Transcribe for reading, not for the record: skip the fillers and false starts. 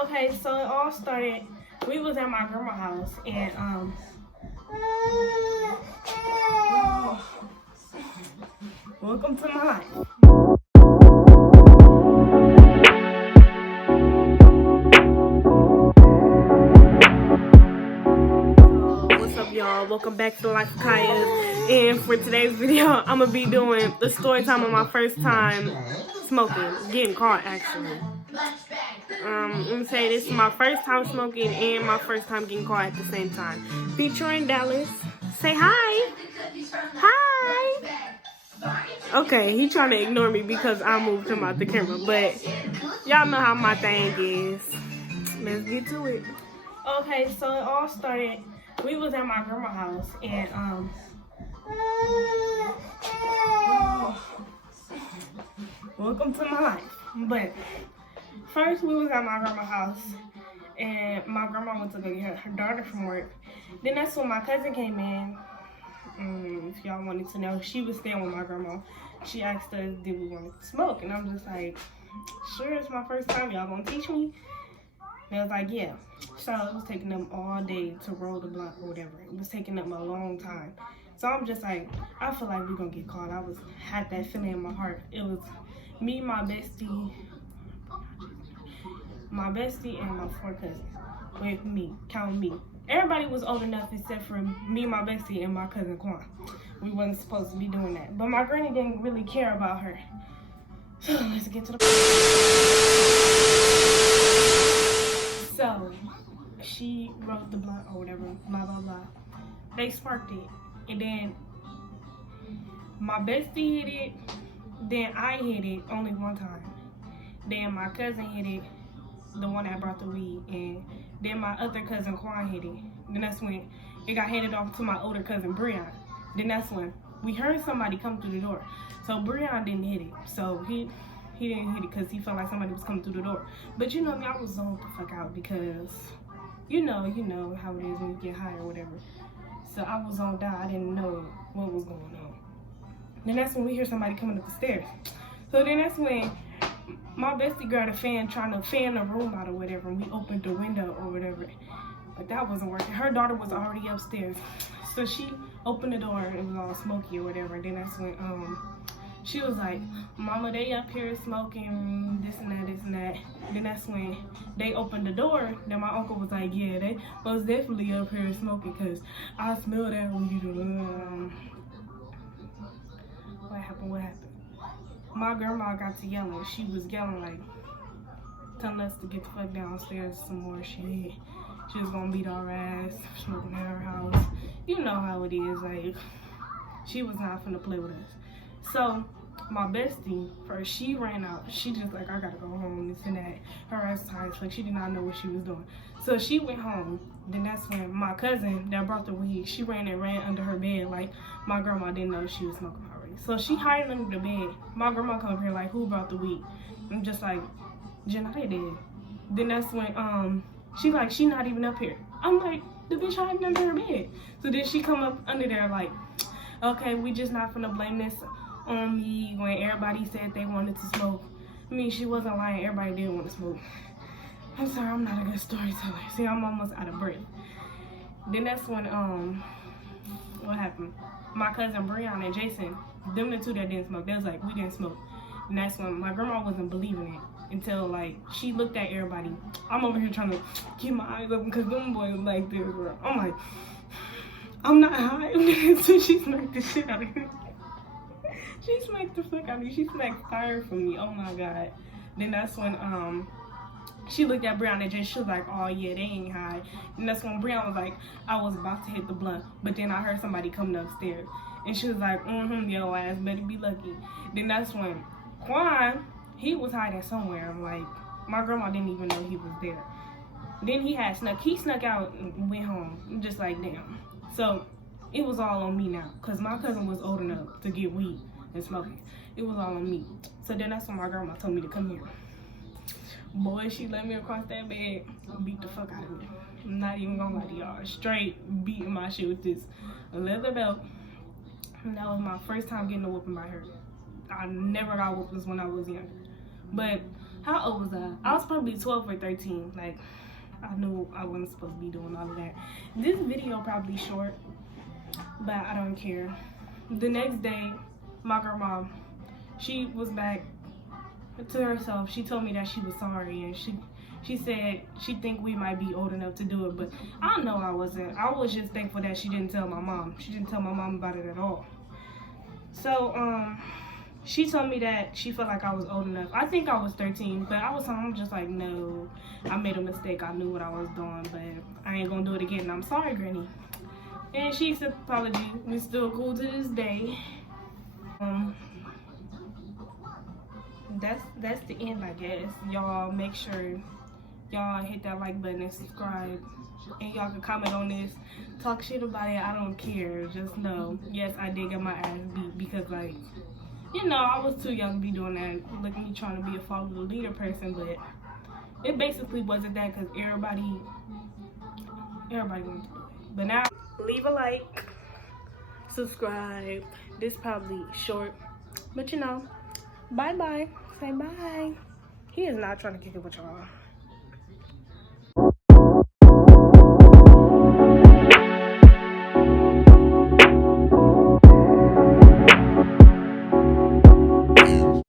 Okay, so it all started. We was at my grandma's house, and welcome to my life. What's up, y'all? Welcome back to the Life of Kaya. And for today's video, I'm gonna be doing the story time of my first time smoking, getting caught actually. Let me say this is my first time smoking and my first time getting caught at the same time. Featuring Dallas. Say hi. Hi. Okay, he trying to ignore me because I moved him out the camera, but y'all know how my thing is. Let's get to it. Okay, so it all started. We was at my grandma's house, and welcome to my life. But first, we was at my grandma's house, and my grandma went to go get her daughter from work. Then that's when my cousin came in. If y'all wanted to know, she was staying with my grandma. She asked us, did we want to smoke? And I'm just like, sure, it's my first time. Y'all gonna teach me? And I was like, yeah. So it was taking them all day to roll the blunt or whatever. It was taking them a long time. So I'm just like, I feel like we're gonna get caught. Had that feeling in my heart. It was me, my bestie, and my 4 cousins with me, counting me. Everybody was old enough except for me, my bestie, and my cousin Quan. We wasn't supposed to be doing that. But my granny didn't really care about her. So let's get to the... So she rolled the blunt or whatever, blah, blah, blah. They sparked it. And then my bestie hit it. Then I hit it only one time. Then my cousin hit it, the one that brought the weed, and then my other cousin Quan hit it. Then that's when it got handed off to my older cousin Breon. Then that's when we heard somebody come through the door. So Breon didn't hit it. So he didn't hit it because he felt like somebody was coming through the door. But you know me, I was zoned the fuck out because you know how it is when you get high or whatever. So I was zoned out. I didn't know what was going on. Then that's when we hear somebody coming up the stairs. So then that's when my bestie grabbed a fan trying to fan the room out or whatever, and we opened the window or whatever. But that wasn't working. Her daughter was already upstairs. So she opened the door and it was all smoky or whatever. And then that's when she was like, Mama, they up here smoking this and that, this and that. Then that's when they opened the door. Then my uncle was like, yeah, they was definitely up here smoking because I smell that weed. What happened? My grandma got to yelling. She was yelling like, telling us to get the fuck downstairs some more shit. She was gonna beat our ass, smoking at her house. You know how it is, like, she was not finna play with us. So, my bestie, first, she ran out. She just like, I gotta go home, this and that. Her ass tired, like, she did not know what she was doing. So, she went home. Then that's when my cousin that brought the weed, she ran under her bed, like, my grandma didn't know she was smoking already. So, she hid under the bed. My grandma come up here like, who brought the weed? I'm just like, Janai did. Then that's when, she like, she not even up here. I'm like, the bitch hiding under her bed. So then she come up under there like, okay, we just not finna blame this on me when everybody said they wanted to smoke. I mean, she wasn't lying. Everybody did want to smoke. I'm sorry, I'm not a good storyteller. See, I'm almost out of breath. Then that's when, what happened? My cousin Breon and Jason, them the 2 that didn't smoke, they was like, we didn't smoke. And that's when my grandma wasn't believing it. Until like she looked at everybody. I'm over here trying to keep my eyes open because them boys like this, bro. I'm like, I'm not high. So she smacked the shit out of me. She smacked the fuck out of me. She smacked fire from me. Oh my god. Then that's when she looked at Breon and just she was like, oh yeah, they ain't high. And that's when Breon was like, I was about to hit the blunt, but then I heard somebody coming upstairs, and she was like, yo ass better be lucky. Then that's when Quan, he was hiding somewhere. I'm like, my grandma didn't even know he was there. Then he snuck out and went home. I'm just like, damn. So it was all on me now, because my cousin was old enough to get weed and smoke it. It was all on me. So then that's when my grandma told me to come here. Boy, she let me across that bed and beat the fuck out of me. I'm not even gonna lie to y'all. Straight beating my shit with this leather belt. And that was my first time getting a whooping by her. I never got whoopings when I was younger. But How old was I? I was probably 12 or 13. Like, I knew I wasn't supposed to be doing all of that. This video probably short, but I don't care. The next day, my grandma, she was back to herself. She told me that she was sorry, and she said she think we might be old enough to do it, but I know I wasn't. I was just thankful that she didn't tell my mom. She didn't tell my mom about it at all. So, she told me that she felt like I was old enough. I think I was 13, but I'm just like, no, I made a mistake. I knew what I was doing, but I ain't gonna do it again. I'm sorry, Granny. And she accepted apology. We still cool to this day. That's the end, I guess. Y'all make sure y'all hit that like button and subscribe. And y'all can comment on this. Talk shit about it. I don't care. Just know, yes, I did get my ass beat because, like, you know, I was too young to be doing that. Look at me trying to be a follow the leader person, but it basically wasn't that because everybody wanted to do it. But now, leave a like, subscribe. This probably short, but you know, bye-bye. Say bye. He is not trying to kick it with y'all.